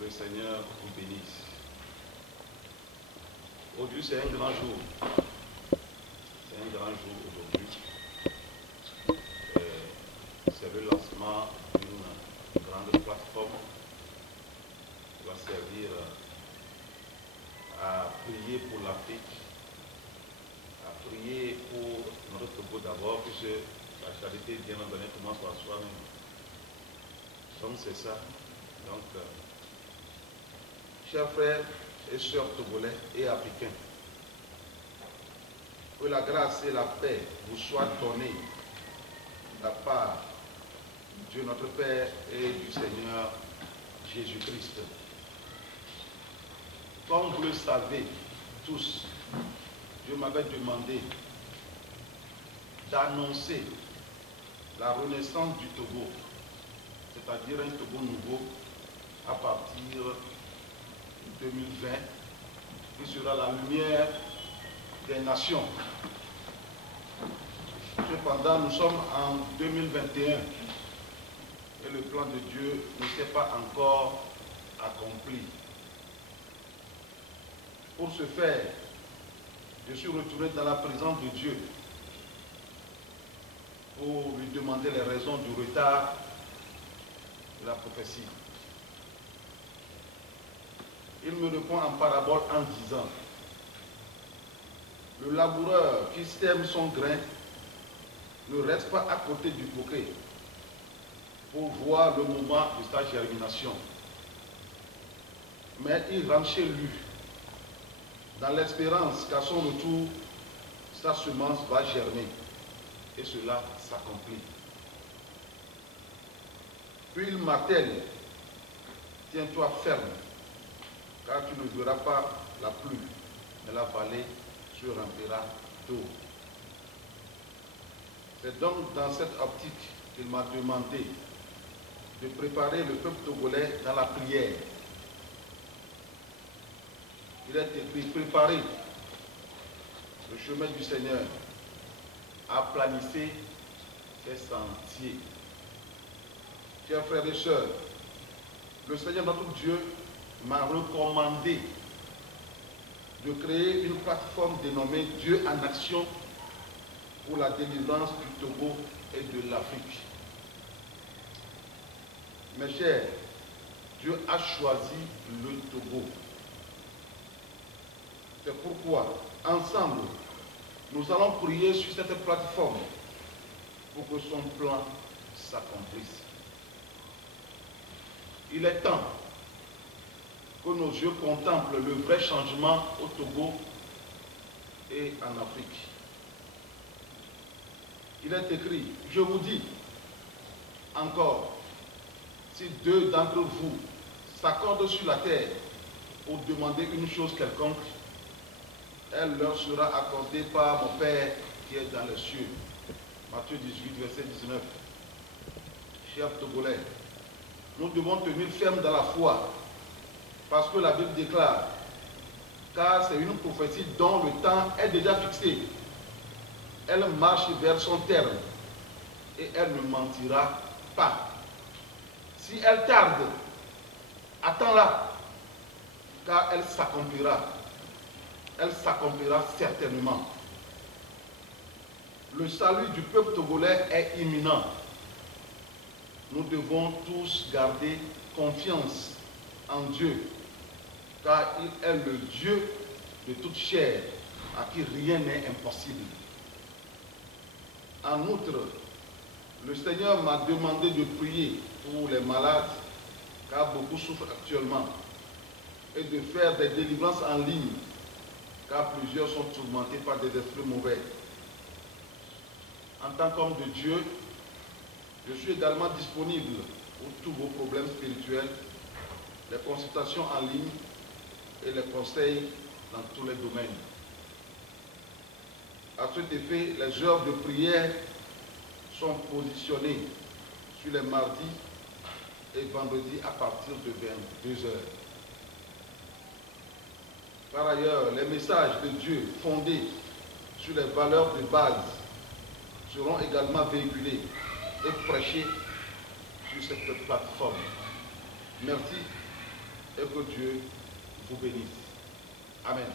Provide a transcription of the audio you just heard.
Le Seigneur vous bénisse. Aujourd'hui, c'est un grand jour. C'est un grand jour aujourd'hui. C'est le lancement d'une grande plateforme qui va servir à prier pour l'Afrique, à prier pour notre Togo d'abord, puisque la charité, bien entendu, commence par soi-même. Donc, c'est ça. Donc, chers frères et sœurs togolais et africains, que la grâce et la paix vous soient données de la part de Dieu notre Père et du Seigneur Jésus-Christ. Comme vous le savez tous, Dieu m'avait demandé d'annoncer la renaissance du Togo, c'est-à-dire un Togo nouveau à partir de 2020, qui sera la lumière des nations. Cependant, nous sommes en 2021 et le plan de Dieu ne s'est pas encore accompli. Pour ce faire, je suis retourné dans la présence de Dieu pour lui demander les raisons du retard de la prophétie. Il me répond en parabole en disant: le laboureur qui sème son grain ne reste pas à côté du coquet pour voir le moment de sa germination, mais il rentre chez lui dans l'espérance qu'à son retour, sa semence va germer et cela s'accomplit. Puis il m'attelle: tiens-toi ferme, car tu ne verras pas la pluie, mais la vallée se remplira d'eau. C'est donc dans cette optique qu'il m'a demandé de préparer le peuple togolais dans la prière. Il est écrit: préparez le chemin du Seigneur, aplanissez ses sentiers. Chers frères et sœurs, le Seigneur notre Dieu m'a recommandé de créer une plateforme dénommée Dieu en action pour la délivrance du Togo et de l'Afrique. Mes chers, Dieu a choisi le Togo. C'est pourquoi, ensemble, nous allons prier sur cette plateforme pour que son plan s'accomplisse. Il est temps que nos yeux contemplent le vrai changement au Togo et en Afrique. Il est écrit: je vous dis encore, si deux d'entre vous s'accordent sur la terre pour demander une chose quelconque, elle leur sera accordée par mon Père qui est dans les cieux. Matthieu 18, verset 19. Chers Togolais, nous devons tenir ferme dans la foi, parce que la Bible déclare, car c'est une prophétie dont le temps est déjà fixé. Elle marche vers son terme et elle ne mentira pas. Si elle tarde, attends-la, car elle s'accomplira. Elle s'accomplira certainement. Le salut du peuple togolais est imminent. Nous devons tous garder confiance en Dieu, car il est le Dieu de toute chair, à qui rien n'est impossible. En outre, le Seigneur m'a demandé de prier pour les malades, car beaucoup souffrent actuellement, et de faire des délivrances en ligne, car plusieurs sont tourmentés par des esprits mauvais. En tant qu'homme de Dieu, je suis également disponible pour tous vos problèmes spirituels, les consultations en ligne et les conseils dans tous les domaines. À cet effet, les heures de prière sont positionnées sur les mardis et vendredis à partir de 22 heures. Par ailleurs, les messages de Dieu fondés sur les valeurs de base seront également véhiculés et prêchés sur cette plateforme. Merci et que Dieu vous bénisse. Amen.